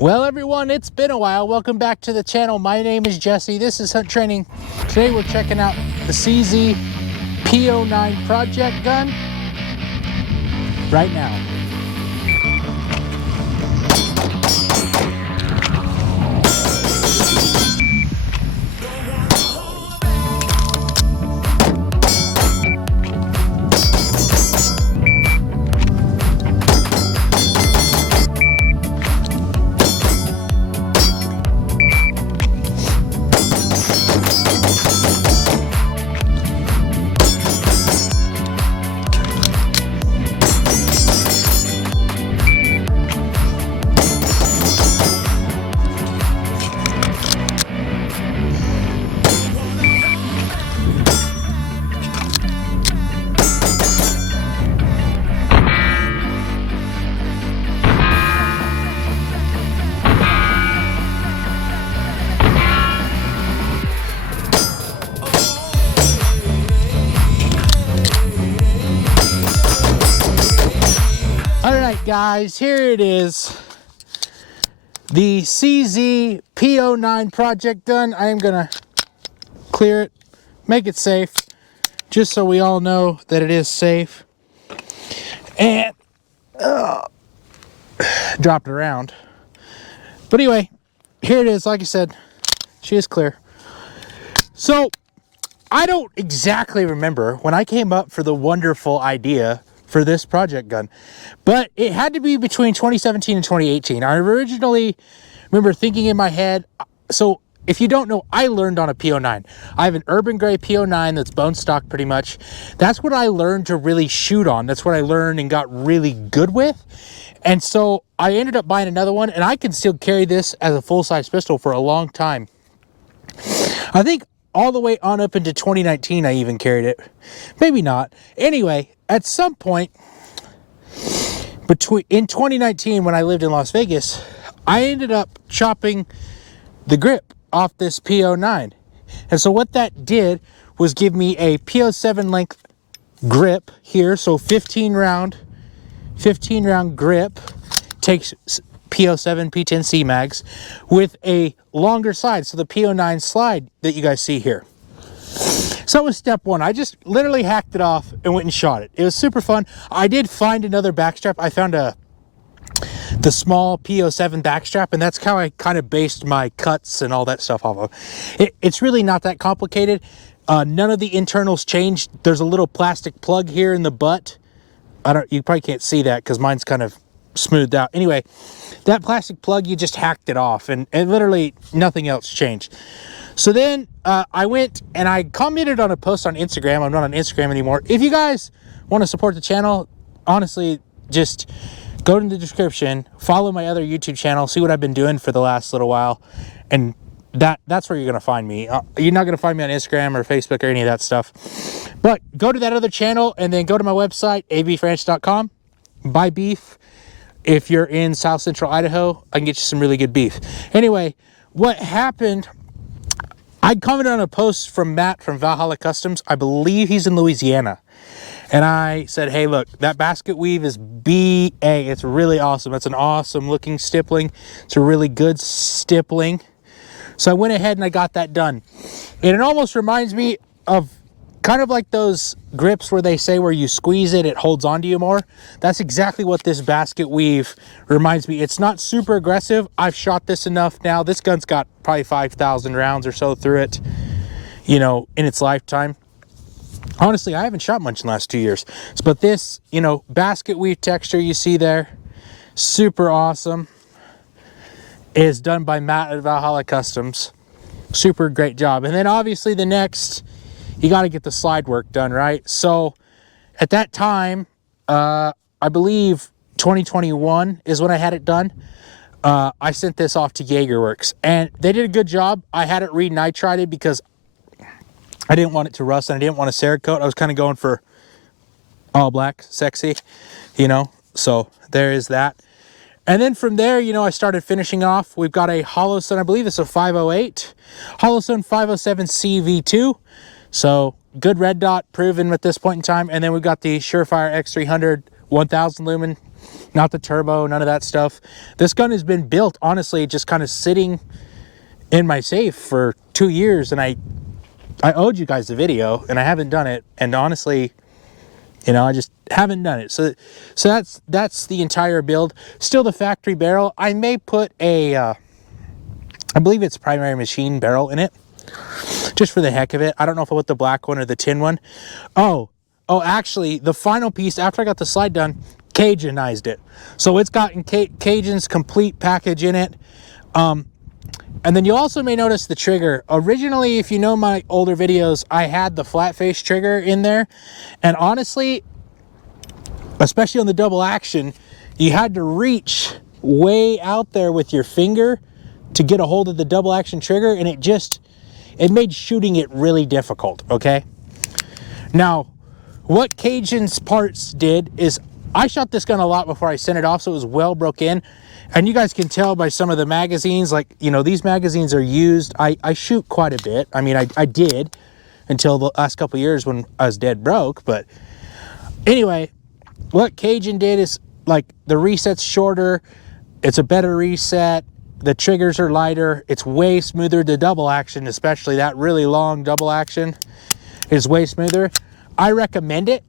Well, everyone, it's been a while. Welcome back to the channel. My name is Jesse. This is Hunt Training. Today we're checking out the CZ P09 Project gun right now. Alright guys, here it is. The CZ P09 Project gun. I am gonna clear it, make it safe, just so we all know that it is safe. And dropped it around. But anyway, here it is. Like I said, she is clear. So I don't exactly remember when I came up for the wonderful idea for this project gun, but it had to be between 2017 and 2018. I originally remember thinking in my head, so if you don't know, I learned on a P09. I have an urban gray P09 that's bone stock pretty much. That's what I learned to really shoot on. That's what I learned and got really good with. And so I ended up buying another one, and I can still carry this as a full-size pistol for a long time. I think all the way on up into 2019 I even carried it. Maybe not. Anyway, at some point in 2019 when I lived in Las Vegas, I ended up chopping the grip off this P09. And so what that did was give me a P07 length grip here. So 15 round grip, takes P07, P10C mags with a longer slide. So the P09 slide that you guys see here. So that was step one. I just literally hacked it off and went and shot it. It was super fun. I did find another backstrap. I found the small P07 backstrap, and that's how I kind of based my cuts and all that stuff off of. It's really not that complicated. None of the internals changed. There's a little plastic plug here in the butt. You probably can't see that because mine's kind of smoothed out. Anyway, that plastic plug, you just hacked it off, and literally nothing else changed. So then I went and I commented on a post on Instagram. I'm not on Instagram anymore. If you guys want to support the channel, honestly, just go to the description, follow my other YouTube channel, see what I've been doing for the last little while, and that's where you're going to find me. You're not going to find me on Instagram or Facebook or any of that stuff. But go to that other channel and then go to my website, abfranch.com. Buy beef. If you're in South Central Idaho, I can get you some really good beef. Anyway, what happened, I commented on a post from Matt from Valhalla Customs. I believe he's in Louisiana. And I said, hey, look, that basket weave is BA. It's really awesome. That's an awesome looking stippling. It's a really good stippling. So I went ahead and I got that done. And it almost reminds me of kind of like those grips where they say where you squeeze it, it holds onto you more. That's exactly what this basket weave reminds me. It's not super aggressive. I've shot this enough now. This gun's got probably 5,000 rounds or so through it, you know, in its lifetime. Honestly, I haven't shot much in the last 2 years. But this, you know, basket weave texture you see there, super awesome, is done by Matt at Valhalla Customs. Super great job. And then obviously the next, you got to get the slide work done, right? So at that time, I believe 2021 is when I had it done. I sent this off to Jaegerworks and they did a good job. I had it re-nitrided because I didn't want it to rust and I didn't want a Cerakote. I was kind of going for all black, sexy, you know, so there is that. And then from there, you know, I started finishing off. We've got a Holosun, I believe it's a 508, Holosun 507 CV2. So good red dot proven at this point in time. And then we've got the Surefire X300 1000 lumen not the turbo, none of that stuff. This gun has been built, honestly, just kind of sitting in my safe for 2 years, and I owed you guys the video, and I haven't done it, and honestly, you know, I just haven't done it. So that's the entire build. Still the factory barrel. I may put a, I believe it's primary machine barrel in it, just for the heck of it. I don't know if I put the black one or the tin one. Oh, actually, the final piece, after I got the slide done, Cajunized it. So it's got Cajun's complete package in it. And then you also may notice the trigger. Originally, if you know my older videos, I had the flat face trigger in there. And honestly, especially on the double action, you had to reach way out there with your finger to get a hold of the double action trigger. And it made shooting it really difficult, okay? Now, what Cajun's parts did is I shot this gun a lot before I sent it off, so it was well broke in. And you guys can tell by some of the magazines, like, you know, these magazines are used. I shoot quite a bit. I mean, I did until the last couple of years when I was dead broke. But anyway, what Cajun did is, like, the reset's shorter. It's a better reset. The triggers are lighter. It's way smoother. The double action, especially that really long double action, is way smoother. I recommend it.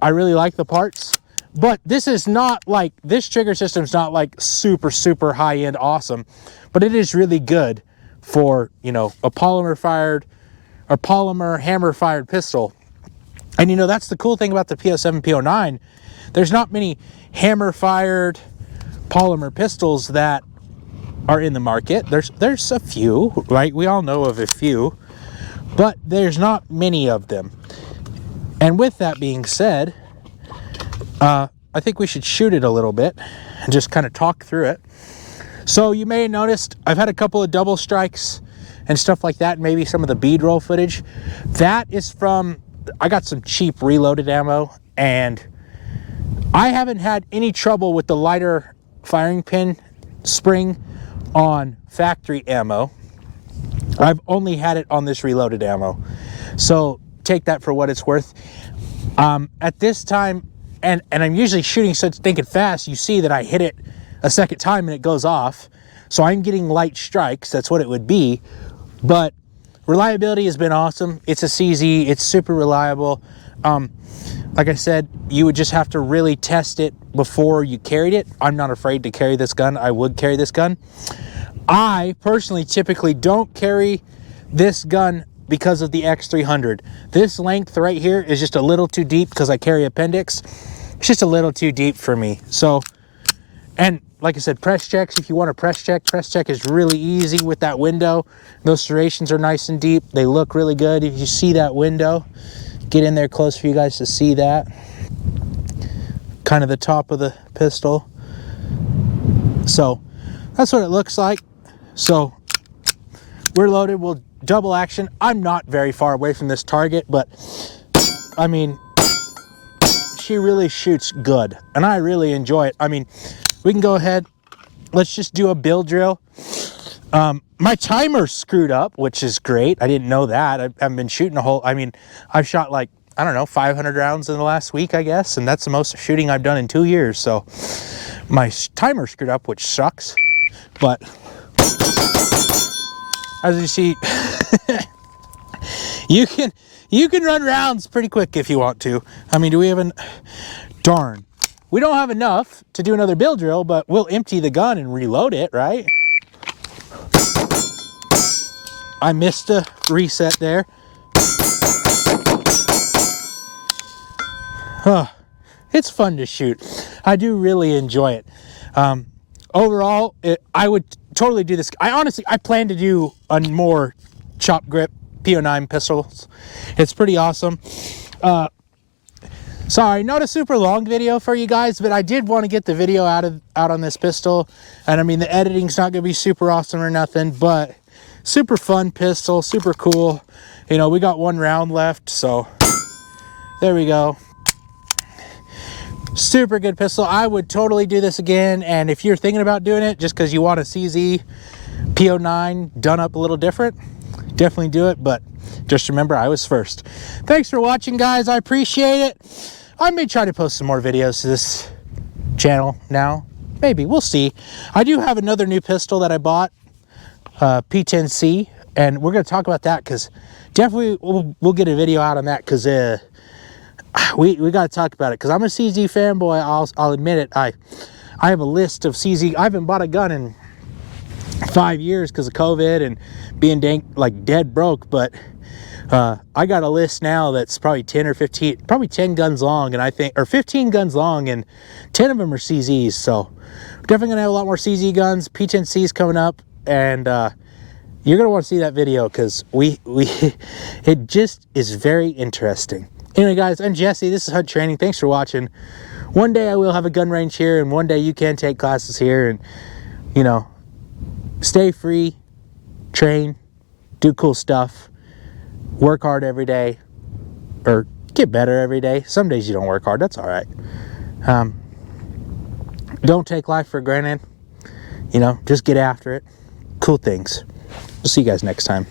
I really like the parts. But this is not like, this trigger system's not like super, super high-end awesome, but it is really good for, you know, a polymer hammer-fired pistol. And, you know, that's the cool thing about the P07, P09. There's not many hammer-fired polymer pistols that are in the market. There's a few, right? We all know of a few, but there's not many of them. And with that being said, I think we should shoot it a little bit and just kind of talk through it. So you may have noticed I've had a couple of double strikes and stuff like that, maybe some of the bead roll footage. That is from, I got some cheap reloaded ammo, and I haven't had any trouble with the lighter firing pin spring on factory ammo. I've only had it on this reloaded ammo. So take that for what it's worth. At this time, and I'm usually shooting such thinking fast, you see that I hit it a second time and it goes off. So I'm getting light strikes, that's what it would be. But reliability has been awesome. It's a CZ, it's super reliable. Like I said, you would just have to really test it before you carried it. I'm not afraid to carry this gun. I would carry this gun. I personally typically don't carry this gun because of the X300. This length right here is just a little too deep because I carry appendix. It's just a little too deep for me. So, and like I said, press checks, if you want to press check is really easy with that window. Those serrations are nice and deep. They look really good. If you see that window, get in there close for you guys to see that. Kind of the top of the pistol. So that's what it looks like. So we're loaded. We'll double action. I'm not very far away from this target, but I mean, she really shoots good and I really enjoy it. I mean, we can go ahead. Let's just do a build drill. My timer's screwed up, which is great. I didn't know that. I've been shooting a whole, I mean, I've shot like, I don't know, 500 rounds in the last week, I guess. And that's the most shooting I've done in 2 years. So my timer's screwed up, which sucks. But as you see, you can run rounds pretty quick if you want to. I mean, do we have darn. We don't have enough to do another build drill, but we'll empty the gun and reload it, right? I missed a reset there. It's fun to shoot. I do really enjoy it. Overall, I would totally do this. I plan to do a more chop grip P09 pistols. It's pretty awesome. Sorry, not a super long video for you guys, but I did want to get the video out on this pistol. And I mean, the editing's not going to be super awesome or nothing, but super fun pistol, super cool. You know, we got 1 round left, so there we go. Super good pistol. I would totally do this again. And if you're thinking about doing it just because you want a CZ P09 done up a little different, definitely do it. But just remember, I was first. Thanks for watching, guys. I appreciate it. I may try to post some more videos to this channel now. Maybe, we'll see. I do have another new pistol that I bought, P10C, and we're going to talk about that because definitely we'll get a video out on that because we got to talk about it because I'm a CZ fanboy. I'll admit it. I have a list of CZ. I haven't bought a gun in 5 years because of COVID and being like dead broke, but I got a list now that's probably 10 or 15, probably 10 guns long, and I think, or 15 guns long, and 10 of them are CZs. So we're definitely gonna have a lot more CZ guns. P10C's coming up, and you're gonna want to see that video because it just is very interesting. Anyway, guys, I'm Jesse. This is Hunt Training. Thanks for watching. One day I will have a gun range here, and one day you can take classes here, and you know, stay free, train, do cool stuff, work hard every day, or get better every day. Some days you don't work hard, that's all right. Don't take life for granted, you know, just get after it. Cool things. We'll see you guys next time.